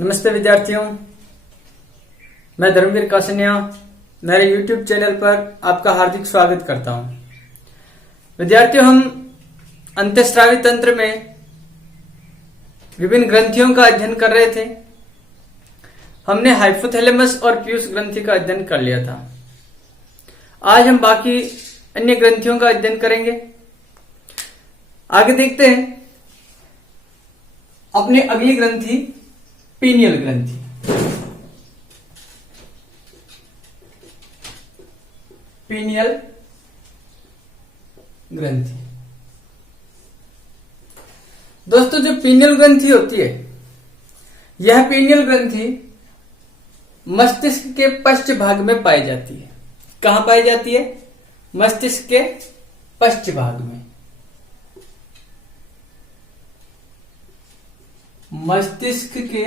नमस्ते विद्यार्थियों, मैं धर्मवीर कासनिया मेरे YouTube चैनल पर आपका हार्दिक स्वागत करता हूं। विद्यार्थियों, हम अंतःस्रावी तंत्र में विभिन्न ग्रंथियों का अध्ययन कर रहे थे। हमने हाइपोथैलेमस और पीयूष ग्रंथि का अध्ययन कर लिया था। आज हम बाकी अन्य ग्रंथियों का अध्ययन करेंगे। आगे देखते हैं अपनी अगली ग्रंथि पीनियल ग्रंथि। पीनियल ग्रंथि दोस्तों, जो पीनियल ग्रंथि होती है, यह पीनियल ग्रंथि मस्तिष्क के पश्च भाग में पाई जाती है। कहां पाई जाती है? मस्तिष्क के पश्च भाग में। मस्तिष्क के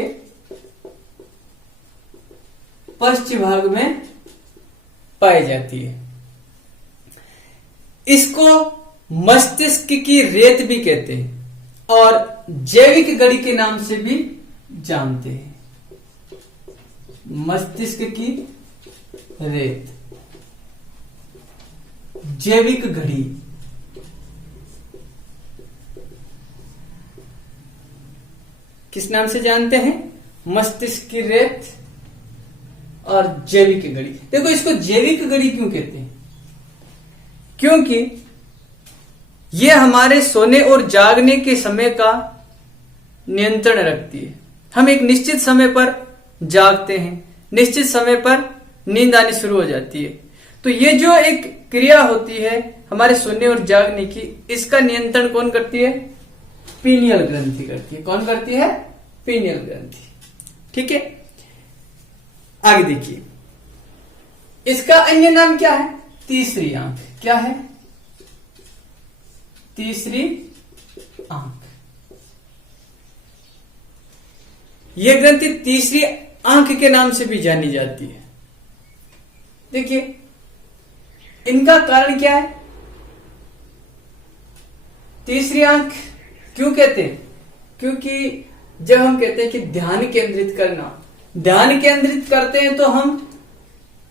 पश्च भाग में पाई जाती है। इसको मस्तिष्क की रेत भी कहते हैं और जैविक गड़ी के नाम से भी जानते हैं। मस्तिष्क की रेत, जैविक घड़ी, किस नाम से जानते हैं? मस्तिष्क की रेत और जैविक घड़ी। देखो, इसको जैविक घड़ी क्यों कहते हैं? क्योंकि यह हमारे सोने और जागने के समय का नियंत्रण रखती है। हम एक निश्चित समय पर जागते हैं, निश्चित समय पर नींद आनी शुरू हो जाती है। तो ये जो एक क्रिया होती है हमारे सोने और जागने की, इसका नियंत्रण कौन करती है? पीनियल ग्रंथि करती है। कौन करती है? पीनियल ग्रंथि। ठीक है, आगे देखिए, इसका अन्य नाम क्या है? तीसरी आंख। क्या है? तीसरी आंख। यह ग्रंथि तीसरी आंख के नाम से भी जानी जाती है। देखिए, इनका कारण क्या है? तीसरी आंख क्यों कहते हैं? क्योंकि जब हम कहते हैं कि ध्यान केंद्रित करना, ध्यान केंद्रित करते हैं तो हम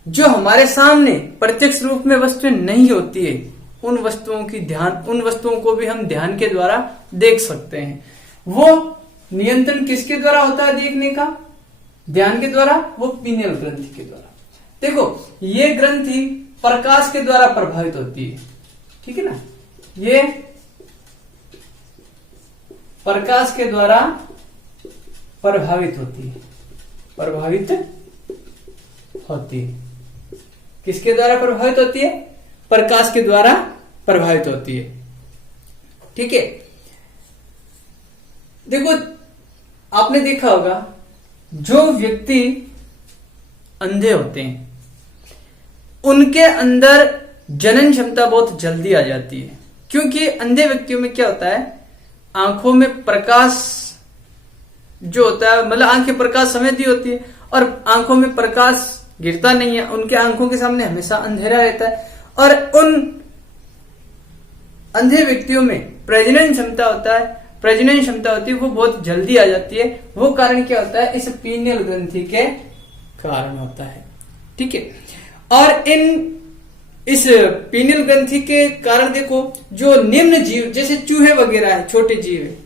जो हमारे सामने प्रत्यक्ष रूप में वस्तुएं नहीं होती है, उन वस्तुओं को भी हम ध्यान के द्वारा देख सकते हैं। वो नियंत्रण किसके द्वारा होता है देखने का? ध्यान के द्वारा, वो पीनियल ग्रंथि के द्वारा। देखो, ये ग्रंथि प्रकाश के द्वारा प्रभावित होती है। ठीक है ना? ये प्रकाश के द्वारा प्रभावित होती है। प्रभावित होती है। किसके द्वारा प्रभावित होती है? प्रकाश के द्वारा प्रभावित होती है। ठीक है, देखो, आपने देखा होगा जो व्यक्ति अंधे होते हैं उनके अंदर जनन क्षमता बहुत जल्दी आ जाती है। क्योंकि अंधे व्यक्तियों में क्या होता है, आंखों में प्रकाश जो होता है, मतलब आंखें प्रकाश संवेदी होती है और आंखों में प्रकाश गिरता नहीं है। उनके आंखों के सामने हमेशा अंधेरा रहता है और उन अंधे व्यक्तियों में प्रजनन क्षमता होती है, वो बहुत जल्दी आ जाती है। वो कारण क्या होता है? इस पीनियल ग्रंथि के कारण होता है। ठीक है, और इस पीनियल ग्रंथि के कारण देखो, जो निम्न जीव जैसे चूहे वगैरह है, छोटे जीव है,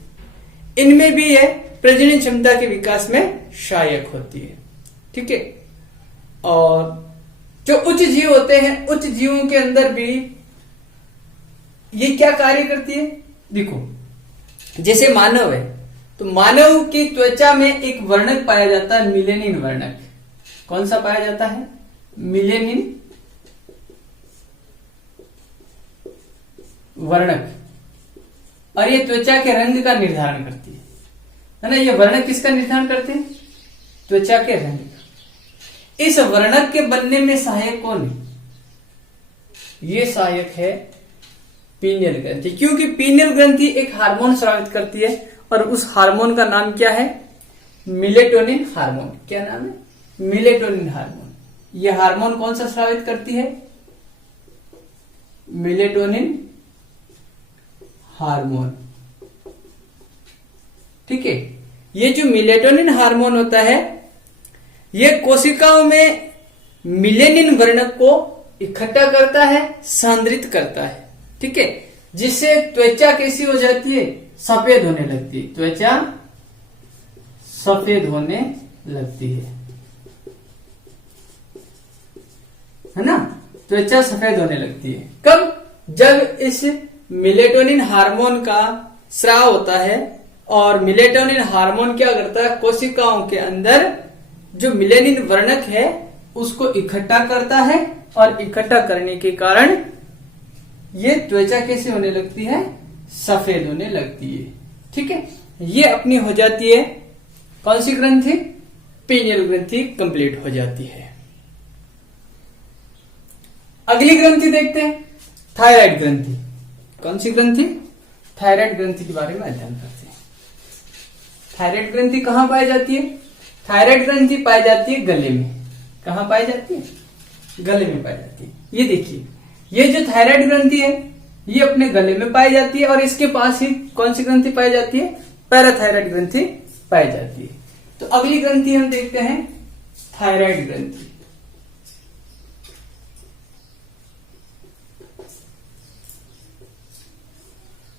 इनमें भी यह प्रजनन क्षमता के विकास में सहायक होती है। ठीक है, और जो उच्च जीव होते हैं, उच्च जीवों के अंदर भी ये क्या कार्य करती है? देखो, जैसे मानव है, तो मानव की त्वचा में एक वर्णक पाया जाता है, मिलेनिन वर्णक। कौन सा पाया जाता है? मिलेनिन वर्णक। और ये त्वचा के रंग का निर्धारण करती है ना? ये वर्णक किसका निर्धारण करते हैं? त्वचा के रंग का। इस वर्णक के बनने में सहायक कौन है? ये सहायक है पीनियल ग्रंथि। क्योंकि पीनियल ग्रंथि एक हार्मोन स्रावित करती है और उस हार्मोन का नाम क्या है? Melatonin hormone. क्या नाम है? Melatonin hormone. यह हार्मोन कौन सा स्रावित करती है? Melatonin hormone. ठीक है, ये जो मेलेटोनिन हार्मोन होता है ये कोशिकाओं में मिलेनिन वर्णक को इकट्ठा करता है, सांद्रित करता है, ठीक है, जिससे त्वचा कैसी हो जाती है, सफेद होने लगती है, त्वचा सफेद होने लगती है ना, त्वचा सफेद होने लगती है। कब? जब इस मेलेटोनिन हार्मोन का स्राव होता है और मेलेटोनिन हार्मोन क्या करता है, कोशिकाओं के अंदर जो मिलेनिन वर्णक है उसको इकट्ठा करता है और इकट्ठा करने के कारण ये त्वचा कैसे होने लगती है, सफेद होने लगती है, ठीक है। ये अपनी हो जाती है कौन सी ग्रंथि, पीनियल ग्रंथि कंप्लीट हो जाती है। अगली ग्रंथि देखते हैं, थायराइड ग्रंथि। कौन सी ग्रंथि, थायराइड ग्रंथि के बारे में अध्ययन करते हैं। थायराइड ग्रंथि कहां पाई जाती है, थायराइड ग्रंथि पाई जाती है गले में। कहां पाई जाती है, गले में पाई जाती है। ये देखिए, ये जो थायराइड ग्रंथि है ये अपने गले में पाई जाती है और इसके पास ही कौन सी ग्रंथि पाई जाती है, पैराथायराइड ग्रंथि पाई जाती है। तो अगली ग्रंथि हम देखते हैं थायराइड ग्रंथि।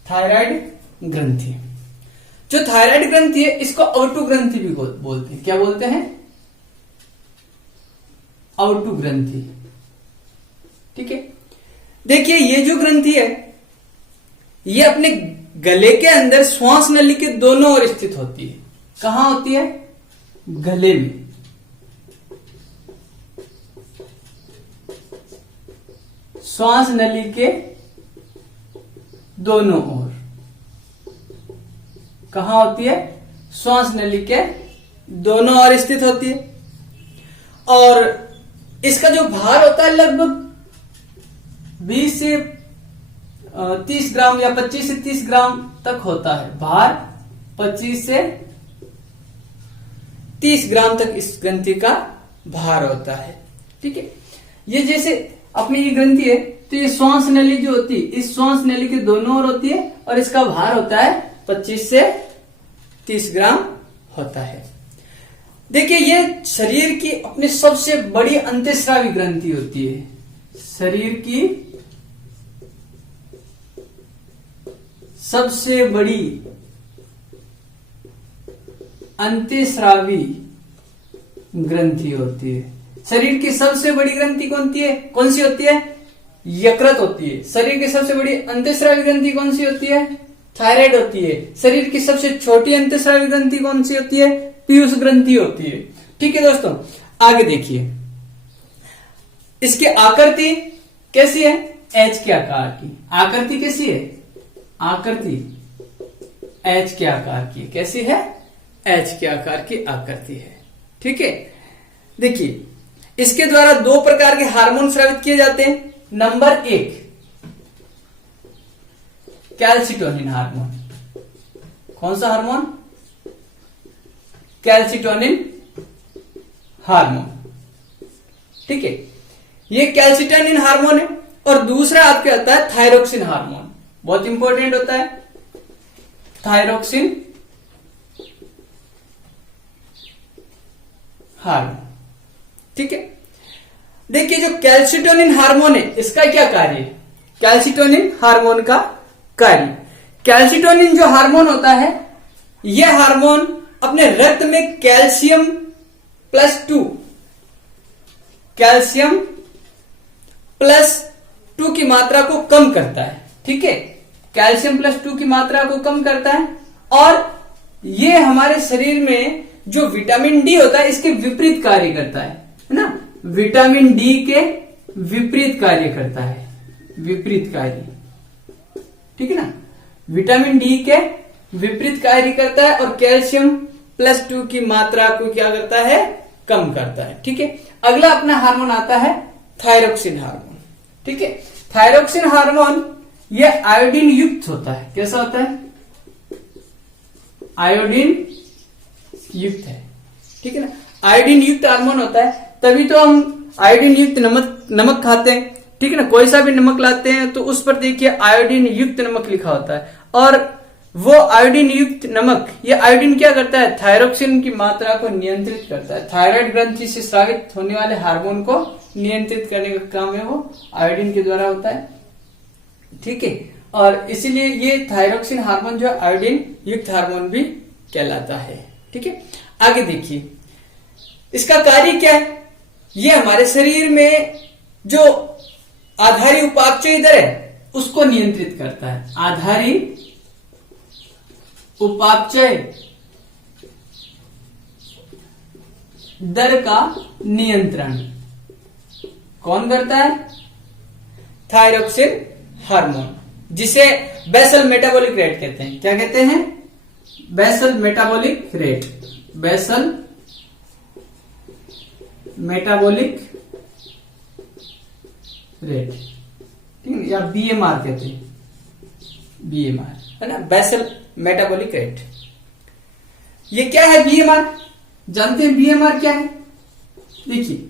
थायराइड ग्रंथि, जो थायराइड ग्रंथि है इसको अवटु ग्रंथि भी बोलते हैं। क्या बोलते हैं, अवटु ग्रंथि, ठीक है। देखिए ये जो ग्रंथि है ये अपने गले के अंदर श्वास नली के दोनों ओर स्थित होती है। कहां होती है, गले में। श्वास नली के दोनों ओर कहां होती है, श्वास नली के दोनों ओर स्थित होती है और इसका जो भार होता है लगभग 20 से 30 ग्राम या 25 से 30 ग्राम तक होता है। भार 25 से 30 ग्राम तक इस ग्रंथि का भार होता है, ठीक है। ये जैसे अपनी ये ग्रंथि है तो ये श्वास नली जो होती है इस श्वास नली के दोनों ओर होती है और इसका भार होता है 25 से 30 ग्राम होता है। देखिए ये शरीर की अपनी सबसे बड़ी अंतःस्रावी ग्रंथि होती है, शरीर की सबसे बड़ी अंतःस्रावी ग्रंथि होती है। शरीर की सबसे बड़ी ग्रंथि कौन सी होती है, यकृत होती है। शरीर की सबसे बड़ी अंतःस्रावी ग्रंथि कौन सी होती है, थायराइड होती है। शरीर की सबसे छोटी अंतःस्रावी ग्रंथि कौन सी होती है, पीयूष ग्रंथि होती है, ठीक है दोस्तों। आगे देखिए, इसकी आकृति कैसी है, एच के आकार की। आकृति कैसी है, आकृति एच के आकार की। कैसी है, एच के आकार की आकृति है, ठीक है। देखिए इसके द्वारा दो प्रकार के हार्मोन स्रावित किए जाते हैं। Number 1 calcitonin hormone. कौन सा हार्मोन, कैल्सिटोनिन हार्मोन, ठीक है। ये कैल्सिटोनिन हार्मोन है। और दूसरा आपके आता है थायरोक्सिन हार्मोन, बहुत इंपॉर्टेंट होता है थायरोक्सिन हार्मोन, ठीक है। देखिए जो कैल्सिटोनिन हार्मोन है इसका क्या कार्य है, कैल्सिटोनिन हार्मोन का कार्य, कैल्सिटोनिन जो हार्मोन होता है यह हार्मोन अपने रक्त में कैल्शियम प्लस 2 की मात्रा को कम करता है, ठीक है। कैल्शियम प्लस 2 की मात्रा को कम करता है और ये हमारे शरीर में जो विटामिन डी होता है इसके विपरीत कार्य करता है ना, विटामिन डी के विपरीत कार्य करता है, विपरीत कार्य, ठीक है ना। विटामिन डी के विपरीत कार्य करता है और कैल्शियम प्लस 2 की मात्रा को क्या करता है, कम करता है, ठीक है। अगला अपना हार्मोन आता है थायरोक्सिन हार्मोन, ठीक है। थायरोक्सिन हार्मोन यह आयोडीन युक्त होता है। कैसा होता है, आयोडीन युक्त है, ठीक है ना। आयोडीन युक्त हार्मोन होता है, तभी तो हम आयोडीन युक्त नमक खाते हैं, ठीक है ना। कोई सा भी नमक लाते हैं तो उस पर देखिए आयोडीन युक्त नमक लिखा होता है और वो आयोडीन युक्त नमक, ये आयोडीन क्या करता है, थायरोक्सिन की मात्रा को नियंत्रित करता है। थायराइड ग्रंथि से स्रावित होने वाले हार्मोन को नियंत्रित करने का काम है वो आयोडीन के द्वारा होता है। ठीक है, और इसीलिए ये थायरोक्सिन हार्मोन जो आयोडीन युक्त हार्मोन भी कहलाता है। ठीक है, आगे देखिए इसका कार्य क्या है। ये हमारे शरीर में जो आधारी उपापचय दर है उसको नियंत्रित करता है। आधारी उपापचय दर का नियंत्रण कौन करता है, थायरोक्सिन हार्मोन, जिसे बेसल मेटाबॉलिक रेट कहते हैं। क्या कहते हैं, basal metabolic rate, basal metabolic rate, ठीक है, या बीएमआर कहते हैं, बीएमआर है ना, बेसल मेटाबॉलिक रेट। ये क्या है बीएमआर, जानते हैं बीएमआर क्या है। देखिए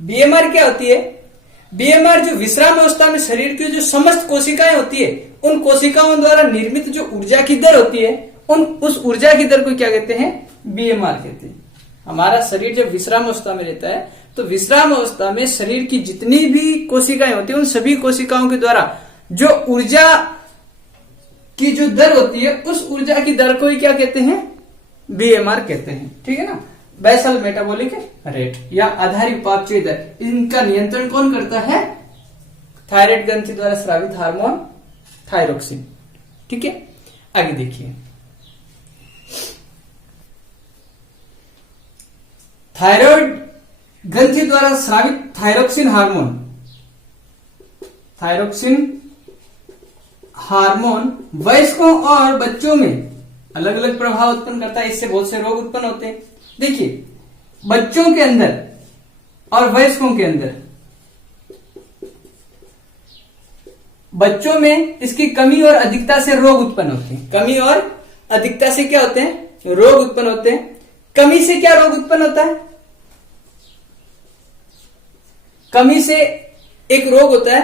बीएमआर क्या होती है, बीएमआर जो विश्राम अवस्था में शरीर की जो समस्त कोशिकाएं होती है उन कोशिकाओं द्वारा निर्मित जो ऊर्जा की दर होती है उस ऊर्जा की दर को क्या कहते हैं, बीएमआर कहते हैं। हमारा शरीर जब विश्राम अवस्था में रहता है तो विश्राम अवस्था में शरीर की जितनी भी कोशिकाएं होती है उन सभी कोशिकाओं के द्वारा जो ऊर्जा की जो दर होती है उस ऊर्जा की दर को ही क्या कहते हैं, बीएमआर कहते हैं। ठीक है ना, बेसल मेटाबॉलिक रेट या आधारी उपापचय दर, इनका नियंत्रण कौन करता है, थायराइड ग्रंथि द्वारा स्रावित हार्मोन थायरोक्सिन। ठीक है, आगे देखिए थायराइड ग्रंथि द्वारा स्रावित थायरोक्सिन हार्मोन, थायरोक्सिन हार्मोन वयस्कों और बच्चों में अलग अलग प्रभाव उत्पन्न करता है। इससे बहुत से रोग उत्पन्न होते हैं। देखिए बच्चों के अंदर और वयस्कों के अंदर, बच्चों में इसकी कमी और अधिकता से रोग उत्पन्न होते हैं। कमी और अधिकता से क्या होते हैं, रोग उत्पन्न होते हैं। कमी से क्या रोग उत्पन्न होता है, कमी से एक रोग होता है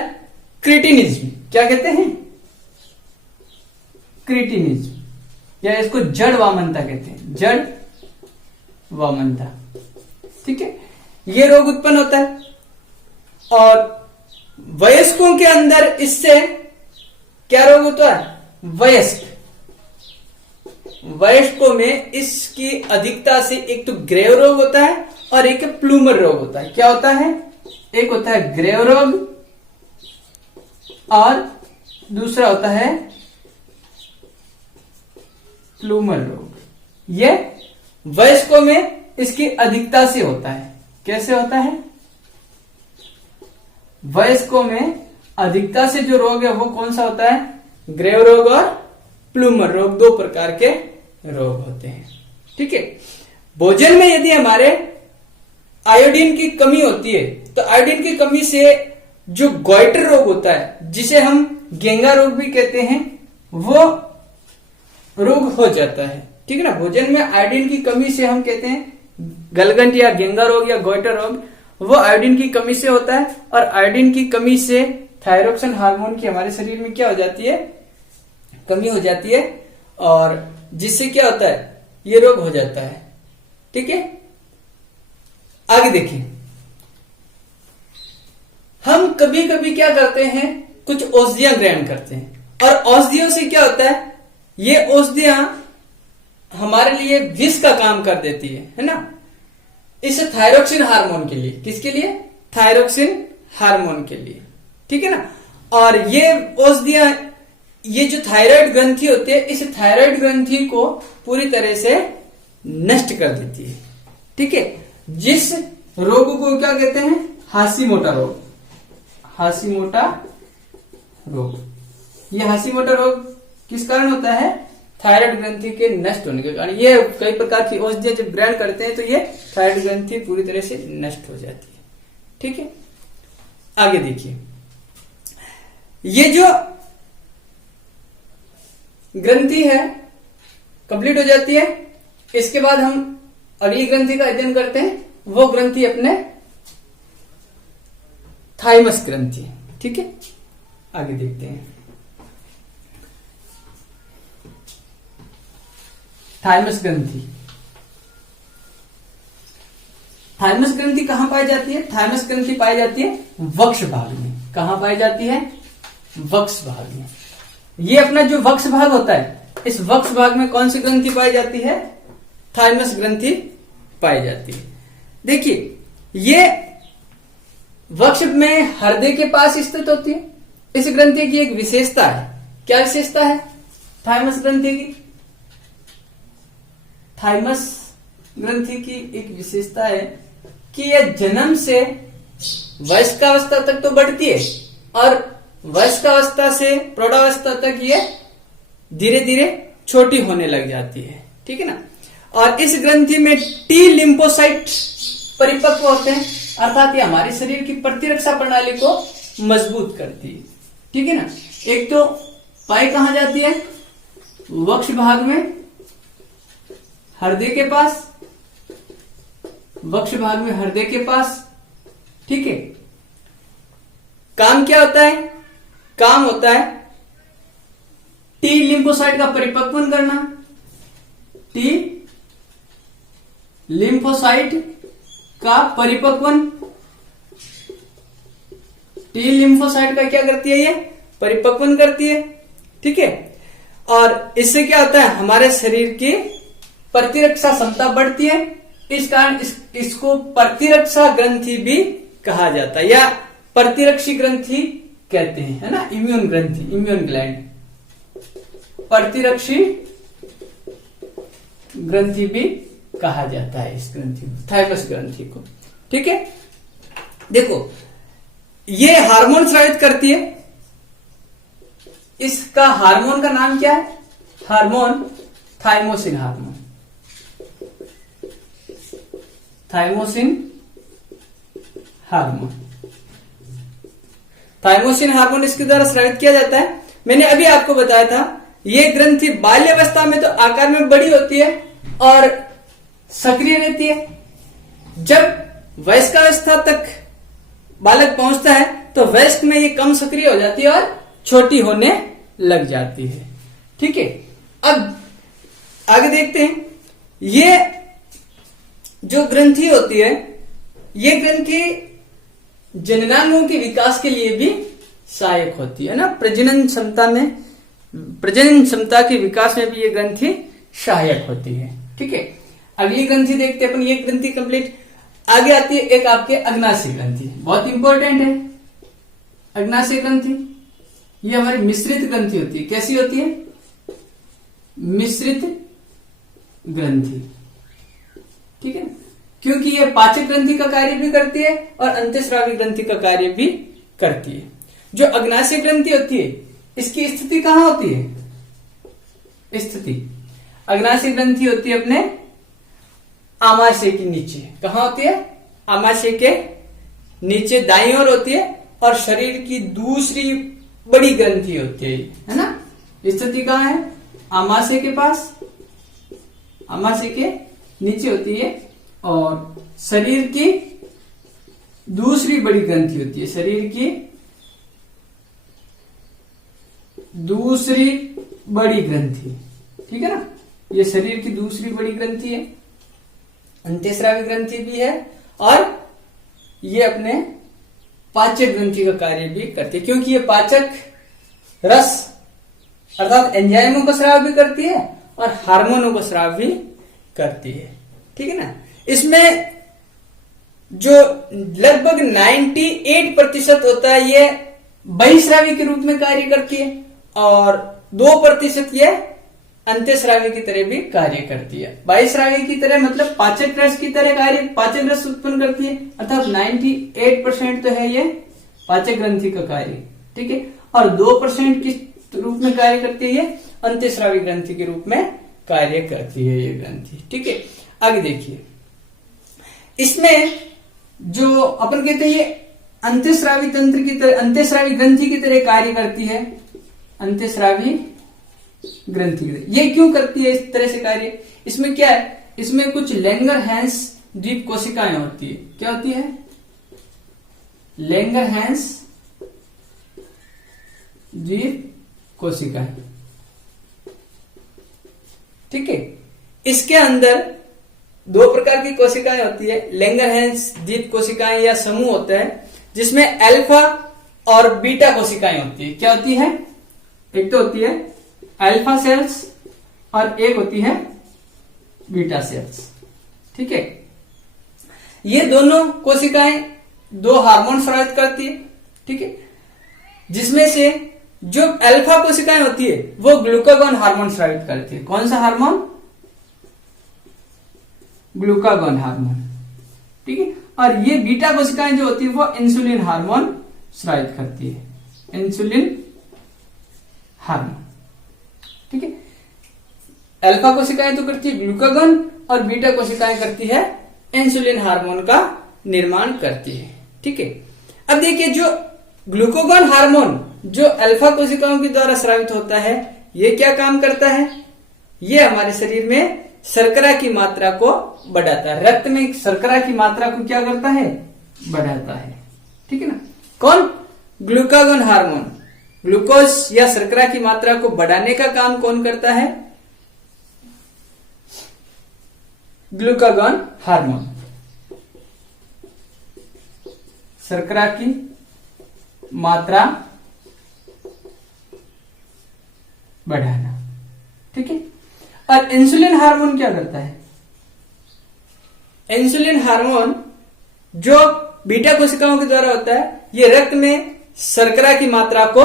क्रिटिनिज्म। क्या कहते हैं, क्रिटिनिज्म, या इसको जड़ वामनता कहते हैं, जड़ वामनता। ठीक है, ये रोग उत्पन्न होता है। और वयस्कों के अंदर इससे क्या रोग होता है, वयस्कों में इसकी अधिकता से एक तो ग्रेव रोग होता है और एक प्लूमर रोग होता है। क्या होता है, एक होता है ग्रेव रोग और दूसरा होता है प्लूमर रोग। ये वयस्कों में इसकी अधिकता से होता है। कैसे होता है, वयस्कों में अधिकता से जो रोग है वो कौन सा होता है, ग्रेव रोग और प्लूमर रोग, दो प्रकार के रोग होते हैं। ठीक है, भोजन में यदि हमारे आयोडीन की कमी होती है तो आयोडीन की कमी से जो गॉइटर रोग होता है, जिसे हम गेंगा रोग भी कहते हैं, वो रोग हो जाता है। ठीक है ना, भोजन में आयोडीन की कमी से हम कहते हैं गलगंट या गेंगा रोग या गॉइटर रोग, वो आयोडीन की कमी से होता है। और आयोडीन की कमी से थायरोक्सिन हार्मोन की हमारे शरीर में क्या हो जाती है, कमी हो जाती है, और जिससे क्या होता है, ये रोग हो जाता है। ठीक है, आगे देखिए हम कभी कभी क्या करते हैं, कुछ औषधियां ग्रहण करते हैं और औषधियों से क्या होता है, ये औषधियां हमारे लिए विष का काम कर देती है ना, इस थायरोक्सिन हार्मोन के लिए। किसके लिए, थायरोक्सिन हार्मोन के लिए। ठीक है ना, और ये औषधियां, ये जो थायराइड ग्रंथि होती है, इस थायराइड ग्रंथि को पूरी तरह से नष्ट कर देती है। ठीक है, जिस रोग को क्या कहते हैं, हाशीमोटो रोग, हाशीमोटो रोग। ये हाशीमोटो रोग किस कारण होता है, थायराइड ग्रंथि के नष्ट होने के कारण। ये कई प्रकार की औषधियां जब ग्रहण करते हैं तो ये थायराइड ग्रंथि पूरी तरह से नष्ट हो जाती है। ठीक है, आगे देखिए ये जो ग्रंथि है कंप्लीट हो जाती है। इसके बाद हम अगली ग्रंथि का अध्ययन करते हैं, वो ग्रंथि अपने थाइमस ग्रंथि। ठीक है, आगे देखते हैं। थाइमस ग्रंथि। थाइमस ग्रंथि कहां पाई जाती है? थाइमस ग्रंथि पाई जाती है वक्ष भाग में। कहां पाई जाती है? वक्ष भाग में। ये अपना जो वक्ष भाग होता है, इस वक्ष भाग में कौन सी ग्रंथि पाई जाती है? थाइमस ग्रंथि पाई जाती है। देखिए, ये वक्ष में हृदय के पास स्थित होती है। इस ग्रंथि की एक विशेषता है। क्या विशेषता है थाइमस ग्रंथि की? थाइमस ग्रंथि की एक विशेषता है कि यह जन्म से वयस्कावस्था तक तो बढ़ती है और वयस्कावस्था से प्रौढ़ावस्था तक ये धीरे धीरे छोटी होने लग जाती है। ठीक है ना। और इस ग्रंथि में टी लिम्फोसाइट परिपक्व होते हैं, अर्थात ये हमारे शरीर की प्रतिरक्षा प्रणाली को मजबूत करती है। ठीक है ना। एक तो पाई कहां जाती है? वक्ष भाग में, हृदय के पास, वक्ष भाग में हृदय के पास। ठीक है। काम क्या होता है? काम होता है टी लिम्फोसाइट का परिपक्वन करना। टी लिम्फोसाइट का परिपक्वन। टी लिम्फोसाइट का क्या करती है? ये परिपक्वन करती है। ठीक है। और इससे क्या होता है? हमारे शरीर की प्रतिरक्षा क्षमता बढ़ती है। इस कारण इसको प्रतिरक्षा ग्रंथि भी कहा जाता है, या प्रतिरक्षी ग्रंथि कहते हैं, है ना। इम्यून ग्रंथि, इम्यून ग्लैंड, प्रतिरक्षी ग्रंथि भी कहा जाता है इस ग्रंथि को, थाइमस ग्रंथि को। ठीक है। देखो, ये हार्मोन स्रावित करती है। इसका हार्मोन का नाम क्या है? Hormone thymosin hormone. Thymosin hormone, thymosin hormone इसके द्वारा स्रावित किया जाता है। मैंने अभी आपको बताया था, ये ग्रंथि बाल्यावस्था में तो आकार में बड़ी होती है और सक्रिय रहती है। जब वयस्कावस्था तक बालक पहुंचता है तो वयस्क में ये कम सक्रिय हो जाती है और छोटी होने लग जाती है। ठीक है। अब आगे देखते हैं। ये जो ग्रंथि होती है, ये ग्रंथि जननांगों के विकास के लिए भी सहायक होती है ना। प्रजनन क्षमता के विकास में भी ये ग्रंथि सहायक होती है। ठीक है। अगली ग्रंथि देखते हैं अपन। ये ग्रंथि कंप्लीट। आगे आती है एक आपके अग्नाशय ग्रंथि, बहुत इंपॉर्टेंट है अग्नाशय ग्रंथि। ये हमारी मिश्रित ग्रंथि होती है। कैसी होती है? मिश्रित ग्रंथि। ठीक है। क्योंकि ये पाचक ग्रंथि का कार्य भी करती है और अंतःस्रावी ग्रंथि का कार्य भी करती है। जो अग्नाशय ग्रंथि होती है, इसकी स्थिति कहां होती है? स्थिति अग्नाशय ग्रंथि होती है अपने आमाशय के नीचे। कहां होती है? आमाशय के नीचे दाईं ओर होती है और शरीर की दूसरी बड़ी ग्रंथि होती है ना। स्थिति कहां है? आमाशय के पास, आमाशय के नीचे होती है और शरीर की दूसरी बड़ी ग्रंथि होती है। शरीर की दूसरी बड़ी ग्रंथि। ठीक है ना। ये शरीर की दूसरी बड़ी ग्रंथि है, अंतःस्रावी ग्रंथि भी है और ये अपने पाचक ग्रंथि का कार्य भी करती है। क्योंकि ये पाचक रस अर्थात एंजाइमों का स्राव भी करती है और हार्मोनों का स्राव भी करती है। ठीक है ना। इसमें जो लगभग 98% होता है ये बहिस्रावी के रूप में कार्य करती है और 2% ये अंतःस्रावी की तरह भी कार्य करती है। बहिस्रावी की तरह मतलब पाचक रस की तरह कार्य, पाचक रस उत्पन्न करती है, अर्थात 98% तो है ये पाचक ग्रंथि का कार्य। ठीक है। और 2% किस रूप में कार्य करती है? ये अंतःस्रावी ग्रंथि के रूप में कार्य करती है ये ग्रंथि। ठीक है। आगे देखिए, इसमें जो अपन कहते हैं ये अंतःस्रावी तंत्र की तरह, अंतःस्रावी ग्रंथि की तरह कार्य करती है। अंतःस्रावी ग्रंथि की तरह ये क्यों करती है इस तरह से कार्य? इसमें क्या है? इसमें कुछ लैंगरहैंस द्वीप कोशिकाएं होती है। क्या होती है? लैंगरहैंस द्वीप कोशिकाएं। ठीक है। इसके अंदर दो प्रकार की कोशिकाएं होती है, लैंगरहैंस द्वीप कोशिकाएं या समूह होता है, जिसमें अल्फा और बीटा कोशिकाएं होती है। क्या होती है? एक तो होती है अल्फा सेल्स और एक होती है बीटा सेल्स। ठीक है, ये दोनों कोशिकाएं दो हार्मोन स्रावित करती है। ठीक है, जिसमें से जो अल्फा कोशिकाएं होती है वो ग्लूकागॉन हार्मोन स्रावित करती है। कौन सा हार्मोन? Glucagon hormone. ठीक है, और ये बीटा कोशिकाएं जो होती है वो इंसुलिन हार्मोन स्रावित करती है, इंसुलिन हार्मोन। ठीक है, अल्फा कोशिकाएं तो करती है ग्लूकागॉन और बीटा कोशिकाएं करती है इंसुलिन हार्मोन का निर्माण करती है। ठीक है, अब देखिए जो ग्लूकागॉन हार्मोन जो अल्फा कोशिकाओं के द्वारा स्रावित होता है, ये क्या काम करता है? ये हमारे शरीर में शर्करा की मात्रा को बढ़ाता है। रक्त में शर्करा की मात्रा को क्या करता है? बढ़ाता है। ठीक है ना? कौन? Glucagon hormone. ग्लूकोज या शर्करा की मात्रा को बढ़ाने का काम कौन करता है? Glucagon hormone. शर्करा की मात्रा बढ़ाना। ठीक है, और इंसुलिन हार्मोन क्या करता है? इंसुलिन हार्मोन जो बीटा कोशिकाओं के द्वारा होता है, ये रक्त में शर्करा की मात्रा को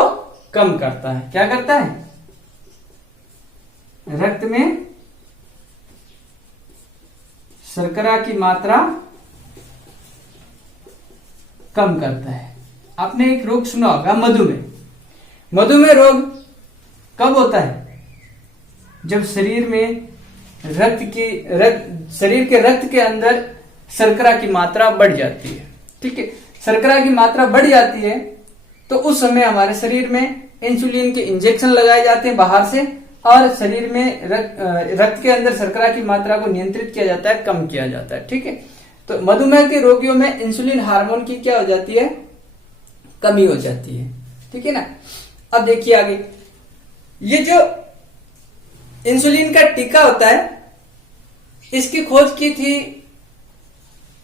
कम करता है। क्या करता है? रक्त में शर्करा की मात्रा कम करता है। आपने एक रोग सुना होगा, मधुमेह। मधुमेह रोग कब होता है? जब शरीर में शरीर के रक्त के अंदर शर्करा की मात्रा बढ़ जाती है। ठीक है, शर्करा की मात्रा बढ़ जाती है तो उस समय हमारे शरीर में इंसुलिन के इंजेक्शन लगाए जाते हैं बाहर से, और शरीर में रक्त के अंदर शर्करा की मात्रा को नियंत्रित किया जाता है, कम किया जाता है। ठीक है, तो मधुमेह के रोगियों में इंसुलिन हार्मोन की क्या हो जाती है? कमी हो जाती है। ठीक है ना? अब देखिए आगे, ये जो इंसुलिन का टीका होता है, इसकी खोज की थी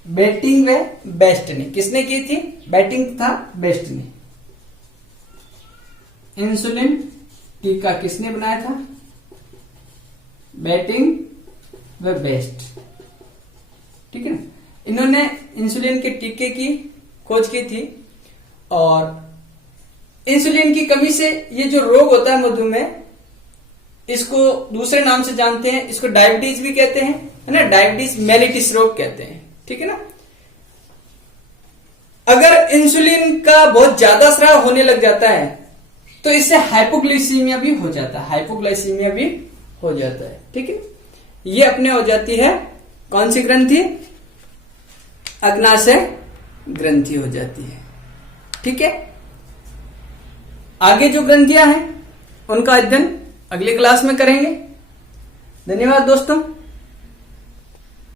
बेटिंग व बेस्ट ने। किसने की थी? बेटिंग था बेस्ट ने। इंसुलिन टीका किसने बनाया था? बेटिंग व बेस्ट। ठीक है ना? इन्होंने इंसुलिन के टीके की खोज की थी, और इंसुलिन की कमी से ये जो रोग होता है मधुमेह, इसको दूसरे नाम से जानते हैं, इसको डायबिटीज भी कहते हैं, है ना? डायबिटीज मेलिटिस रोग कहते हैं। ठीक है ना? अगर इंसुलिन का बहुत ज्यादा स्राव होने लग जाता है तो इससे हाइपोग्लाइसीमिया भी हो जाता है। हाइपोग्लाइसीमिया भी हो जाता है। ठीक है, ये अपने हो जाती है कौन सी ग्रंथि? अग्नाशय ग्रंथि हो जाती है। ठीक है, आगे जो ग्रंथियां हैं उनका अध्ययन अगली क्लास में करेंगे। धन्यवाद दोस्तों।